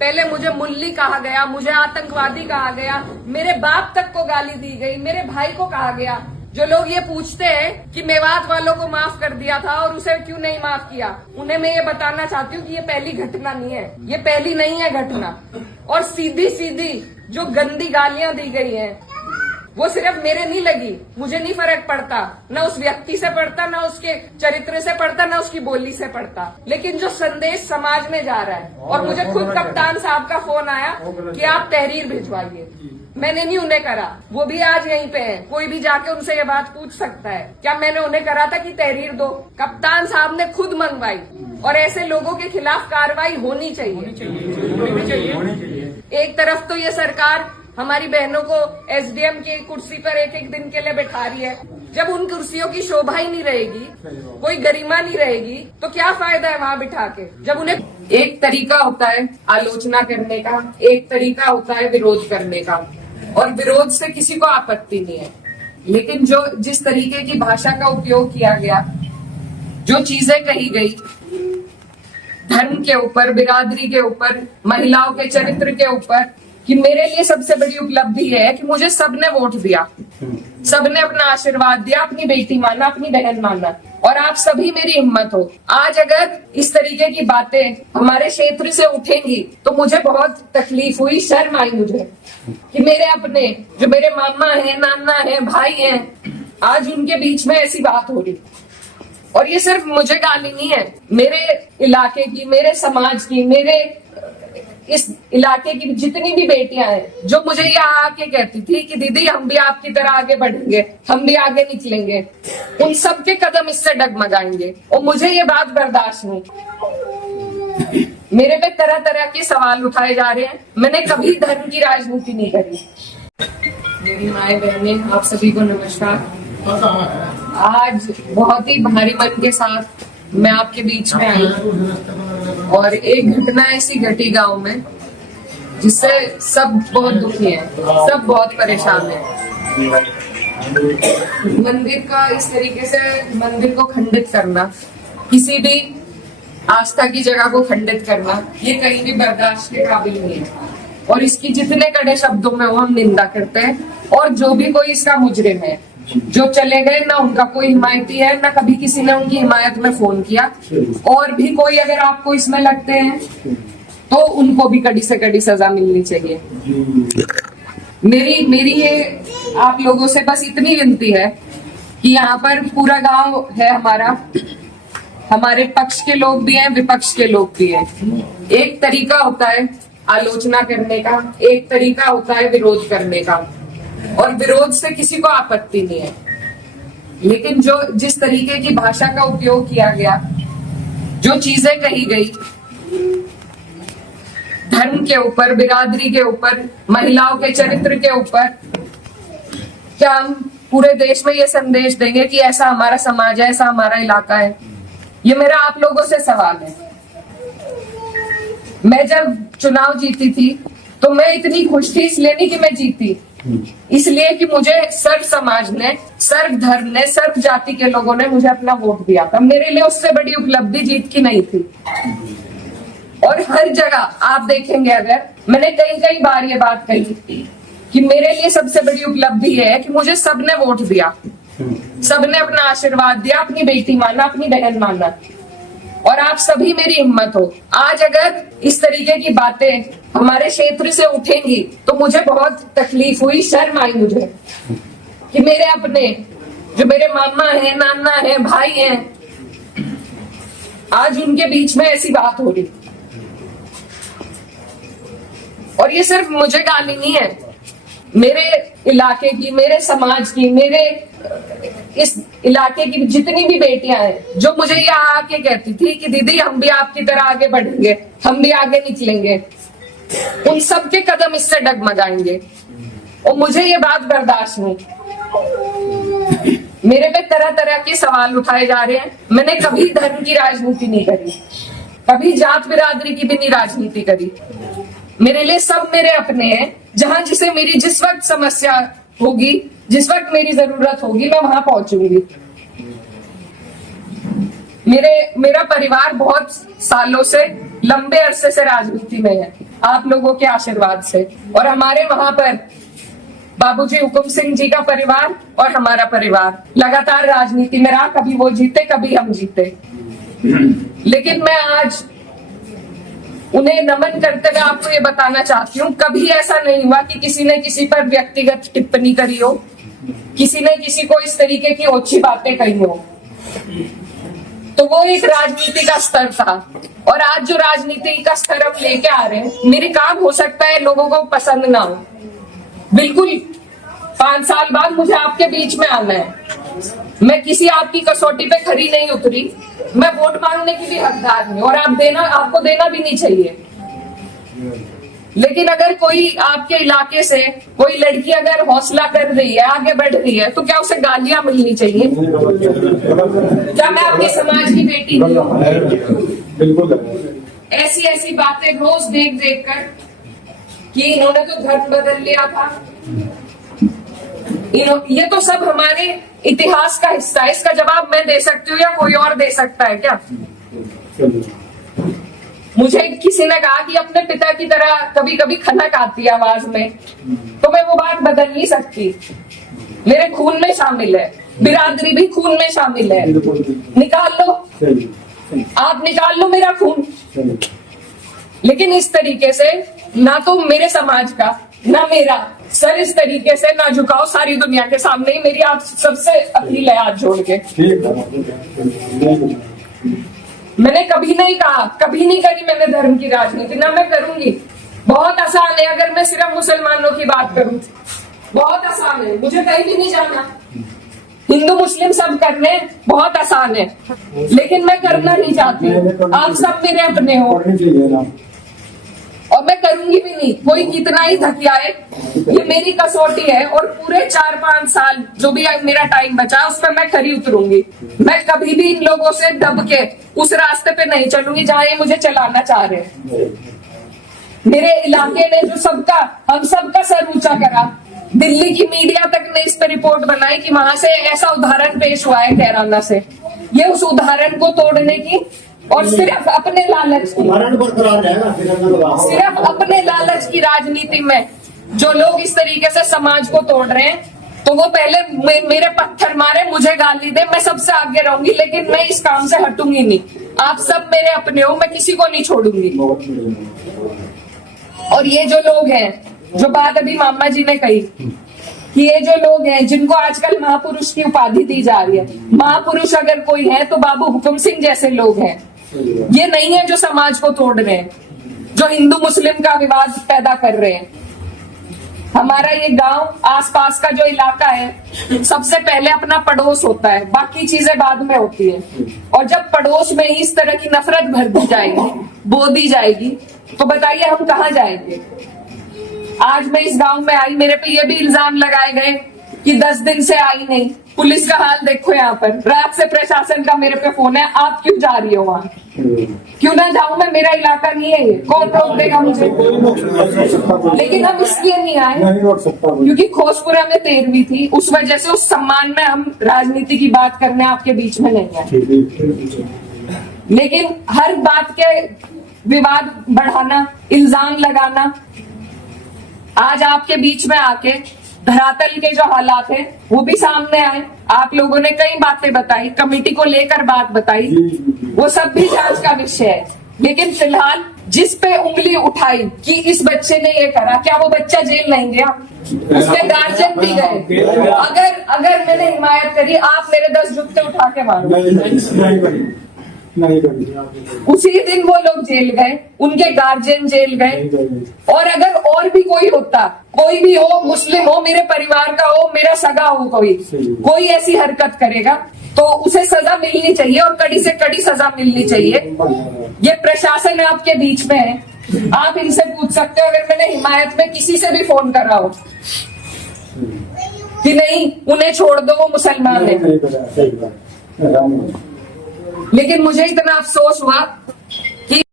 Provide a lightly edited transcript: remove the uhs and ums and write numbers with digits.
पहले मुझे मुल्ली कहा गया, मुझे आतंकवादी कहा गया, मेरे बाप तक को गाली दी गई, मेरे भाई को कहा गया। जो लोग ये पूछते हैं कि मेवात वालों को माफ कर दिया था और उसे क्यों नहीं माफ किया, उन्हें मैं ये बताना चाहती हूँ कि ये पहली घटना नहीं है, ये पहली नहीं है घटना। और सीधी सीधी जो गंदी गालियां दी गई हैं वो सिर्फ मेरे नहीं लगी, मुझे नहीं फर्क पड़ता, न उस व्यक्ति से पड़ता, न उसके चरित्र से पड़ता, न उसकी बोली से पड़ता, लेकिन जो संदेश समाज में जा रहा है। और मुझे खुद कप्तान साहब का फोन आया कि आप तहरीर भिजवाइए, मैंने नहीं उन्हें करा, वो भी आज यहीं पे है, कोई भी जाके उनसे ये बात पूछ सकता है क्या मैंने उन्हें करा था कि तहरीर दो। कप्तान साहब ने खुद मंगवाई और ऐसे लोगों के खिलाफ कार्रवाई होनी चाहिए। एक तरफ तो ये सरकार हमारी बहनों को एसडीएम की कुर्सी पर एक एक दिन के लिए बैठा रही है, जब उन कुर्सियों की शोभा ही नहीं रहेगी, कोई गरिमा नहीं रहेगी, तो क्या फायदा है वहाँ बिठा के। जब उन्हें एक तरीका होता है आलोचना करने का, एक तरीका होता है विरोध करने का, और विरोध से किसी को आपत्ति नहीं है, लेकिन जो जिस तरीके की भाषा का उपयोग किया गया, जो चीजें कही गई धर्म के ऊपर, बिरादरी के ऊपर, महिलाओं के चरित्र के ऊपर, कि मेरे लिए सबसे बड़ी उपलब्धि है कि मुझे सबने वोट दिया, सबने अपना आशीर्वाद दिया, अपनी बेटी माना, अपनी बहन माना, और आप सभी मेरी हिम्मत हो। आज अगर इस तरीके की बातें हमारे क्षेत्र से उठेंगी तो मुझे बहुत तकलीफ हुई, शर्म आई मुझे कि मेरे अपने जो मेरे मामा है, नाना है, भाई हैं, आज उनके बीच में ऐसी बात हो रही। और ये सिर्फ मुझे गाली नहीं है, मेरे इलाके की, मेरे समाज की, मेरे इस इलाके की जितनी भी बेटियां हैं, जो मुझे ये आके कहती थी कि दीदी हम भी आपकी तरह आगे बढ़ेंगे, हम भी आगे निकलेंगे, उन सबके कदम इससे डगमगाएंगे, और मुझे ये बात बर्दाश्त नहीं। मेरे पे तरह तरह के सवाल उठाए जा रहे हैं, मैंने कभी धर्म की राजनीति नहीं करी। मेरी माए बहनें, आप सभी को नमस्कार। आज बहुत ही भारी मन के साथ मैं आपके बीच में आई, और एक घटना ऐसी घटी गांव में जिससे सब बहुत दुखी हैं, सब बहुत परेशान हैं। मंदिर का इस तरीके से मंदिर को खंडित करना, किसी भी आस्था की जगह को खंडित करना, ये कहीं भी बर्दाश्त के काबिल नहीं है, और इसकी जितने कड़े शब्दों में वो हम निंदा करते हैं। और जो भी कोई इसका मुजरिम है, जो चले गए, ना उनका कोई हिमायती है, ना कभी किसी ने उनकी हिमायत में फोन किया, और भी कोई अगर आपको इसमें लगते हैं तो उनको भी कड़ी से कड़ी सजा मिलनी चाहिए। मेरी ये आप लोगों से बस इतनी विनती है कि यहाँ पर पूरा गांव है हमारा, हमारे पक्ष के लोग भी हैं, विपक्ष के लोग भी हैं। एक तरीका होता है आलोचना करने का, एक तरीका होता है विरोध करने का, और विरोध से किसी को आपत्ति नहीं है, लेकिन जो जिस तरीके की भाषा का उपयोग किया गया, जो चीजें कही गई धर्म के ऊपर, बिरादरी के ऊपर, महिलाओं के चरित्र के ऊपर, क्या हम पूरे देश में ये संदेश देंगे कि ऐसा हमारा समाज है, ऐसा हमारा इलाका है? ये मेरा आप लोगों से सवाल है। मैं जब चुनाव जीती थी तो मैं इतनी खुश थी, इसलिए नहीं कि मैं जीती, इसलिए कि मुझे सर्व समाज ने, सर्व धर्म ने, सर्व जाति के लोगों ने मुझे अपना वोट दिया था। मेरे लिए उससे बड़ी उपलब्धि जीत की नहीं थी। और हर जगह आप देखेंगे, अगर मैंने कई बार ये बात कही कि मेरे लिए सबसे बड़ी उपलब्धि है कि मुझे सबने वोट दिया, सबने अपना आशीर्वाद दिया, अपनी बेटी माना, अपनी बहन माना, और आप सभी मेरी हिम्मत हो। आज अगर इस तरीके की बातें हमारे क्षेत्र से उठेंगी तो मुझे बहुत तकलीफ हुई, शर्म आई मुझे कि मेरे अपने जो मेरे मामा है, नाना है, भाई हैं, आज उनके बीच में ऐसी बात हो रही। और ये सिर्फ मुझे गाली नहीं है, मेरे इलाके की, मेरे समाज की, मेरे इस इलाके की जितनी भी बेटियां हैं, जो मुझे ये आके कहती थी कि दीदी हम भी आपकी तरह आगे बढ़ेंगे, हम भी आगे निकलेंगे, उन सबके कदम इससे डगमगाएंगे, और मुझे ये बात बर्दाश्त नहीं। मेरे पे तरह तरह के सवाल उठाए जा रहे हैं, मैंने कभी धर्म की राजनीति नहीं करी, कभी जात बिरादरी की भी नहीं राजनीति करी। मेरे लिए सब मेरे अपने हैं, जहां जिसे मेरी जिस वक्त समस्या होगी, जिस वक्त मेरी जरूरत होगी, मैं वहां पहुंचूंगी। मेरा परिवार बहुत सालों से, लंबे अरसे से राजनीति में है। आप लोगों के आशीर्वाद से। और हमारे वहां पर बाबूजी हुकुम सिंह जी का परिवार और हमारा परिवार लगातार राजनीति में रहा, कभी वो जीते कभी हम जीते। लेकिन मैं आज उन्हें नमन करते हुए आपको ये बताना चाहती हूँ, कभी ऐसा नहीं हुआ कि किसी ने किसी पर व्यक्तिगत टिप्पणी करी हो, किसी ने किसी को इस तरीके की ओछी बातें कही हो। तो वो एक राजनीति का स्तर था। और आज जो राजनीति का स्तर हम लेके आ रहे हैं, मेरे काम हो सकता है लोगों को पसंद ना हो, बिल्कुल 5 साल बाद मुझे आपके बीच में आना है। मैं किसी आपकी कसौटी पे खरी नहीं उतरी, मैं वोट मांगने की भी हकदार नहीं, और आपको देना भी नहीं चाहिए। लेकिन अगर कोई आपके इलाके से कोई लड़की अगर हौसला कर रही है, आगे बढ़ रही है, तो क्या उसे गालियां मिलनी चाहिए? क्या मैं आपके समाज की बेटी नहीं हूँ? ऐसी ऐसी बातें रोज देख देख कर कि इन्होंने तो धर्म बदल लिया था, ये तो सब हमारे इतिहास का हिस्सा है। इसका जवाब मैं दे सकती हूँ या कोई और दे सकता है क्या? मुझे किसी ने कहा कि अपने पिता की तरह कभी कभी खनक आती है आवाज में, तो मैं वो बात बदल नहीं सकती। मेरे खून में शामिल है, बिरादरी भी खून में शामिल है। निकाल लो, आप निकाल लो मेरा खून। लेकिन इस तरीके से ना तो मेरे समाज का ना मेरा सर इस तरीके से ना झुकाओ सारी दुनिया के सामने ही। मेरी आप सबसे अपील है हाथ जोड़ के। मैंने कभी नहीं कहा, कभी नहीं करी मैंने धर्म की राजनीति, ना मैं करूंगी। बहुत आसान है अगर मैं सिर्फ मुसलमानों की बात करूं, बहुत आसान है, मुझे कहीं भी नहीं जाना। हिंदू मुस्लिम सब करने बहुत आसान है, लेकिन मैं करना नहीं चाहती। आप सब मेरे अपने हो और मैं करूंगी भी नहीं। कोई कितना ही धकियाए, ये मेरी कसौटी है। और पूरे 4-5 साल जो भी मेरा टाइम बचा उस पर मैं खरी उतरूंगी। मैं कभी भी इन लोगों से दब के उस रास्ते पे नहीं चलूंगी जहां ये मुझे चलाना चाह रहे हैं। मेरे इलाके ने जो हम सबका सर ऊंचा करा, दिल्ली की मीडिया तक ने इस पर रिपोर्ट बनाई कि वहां से ऐसा उदाहरण पेश हुआ है कैराना से। ये उस उदाहरण को तोड़ने की और सिर्फ अपने लालच की, सिर्फ अपने लालच की राजनीति में जो लोग इस तरीके से समाज को तोड़ रहे हैं, तो वो पहले मेरे पत्थर मारे, मुझे गाली दे, मैं सबसे आगे रहूंगी, लेकिन मैं इस काम से हटूंगी नहीं। आप सब मेरे अपने हो, मैं किसी को नहीं छोड़ूंगी। और ये जो लोग हैं, जो बात अभी मामा जी ने कही कि ये जो लोग हैं जिनको आजकल महापुरुष की उपाधि दी जा रही है, महापुरुष अगर कोई है तो बाबू हुकुम सिंह जैसे लोग हैं। ये नहीं है जो समाज को तोड़ रहे हैं, जो हिंदू मुस्लिम का विवाद पैदा कर रहे हैं। हमारा ये गांव, आसपास का जो इलाका है, सबसे पहले अपना पड़ोस होता है, बाकी चीजें बाद में होती है। और जब पड़ोस में ही इस तरह की नफरत भर दी जाएगी, बो दी जाएगी, तो बताइए हम कहाँ जाएंगे? आज मैं इस गांव में आई, मेरे पे ये भी इल्जाम लगाए गए कि 10 दिन से आई नहीं। पुलिस का हाल देखो यहाँ पर, रात से प्रशासन का मेरे पे फोन है, आप क्यों जा रही हो वहाँ? क्यों ना जाऊं मैं? मेरा इलाका नहीं है ये, कौन रोक देगा मुझे? लेकिन हम इसलिए नहीं आए क्योंकि खोसपुरा में 13वीं थी, उस वजह से उस सम्मान में हम राजनीति की बात करने आपके बीच में नहीं आए। लेकिन हर बात के विवाद बढ़ाना, इल्जाम लगाना, आज आपके बीच में आके धरातल के जो हालात हैं वो भी सामने आए। आप लोगों ने कई बातें बताई, कमेटी को लेकर बात बताई, वो सब भी जांच का विषय है। लेकिन फिलहाल जिस पे उंगली उठाई कि इस बच्चे ने ये करा, क्या वो बच्चा जेल नहीं गया? उसके गार्जियन भी गए। अगर मैंने हिमायत करी, आप मेरे 10 जुत्ते उठा के मारो। उसी दिन वो लोग जेल गए, उनके गार्जियन जेल गए। और अगर और भी कोई होता, कोई भी हो, मुस्लिम हो, मेरे परिवार का हो, मेरा सगा हो, कोई ऐसी हरकत करेगा तो उसे सजा मिलनी चाहिए, और कड़ी से कड़ी सजा मिलनी चाहिए। ये प्रशासन आपके बीच में है, आप इनसे पूछ सकते हो। अगर मैंने हिमायत में किसी से भी फोन करा हो कि नहीं उन्हें छोड़ दो, वो मुसलमान है, लेकिन मुझे इतना अफसोस हुआ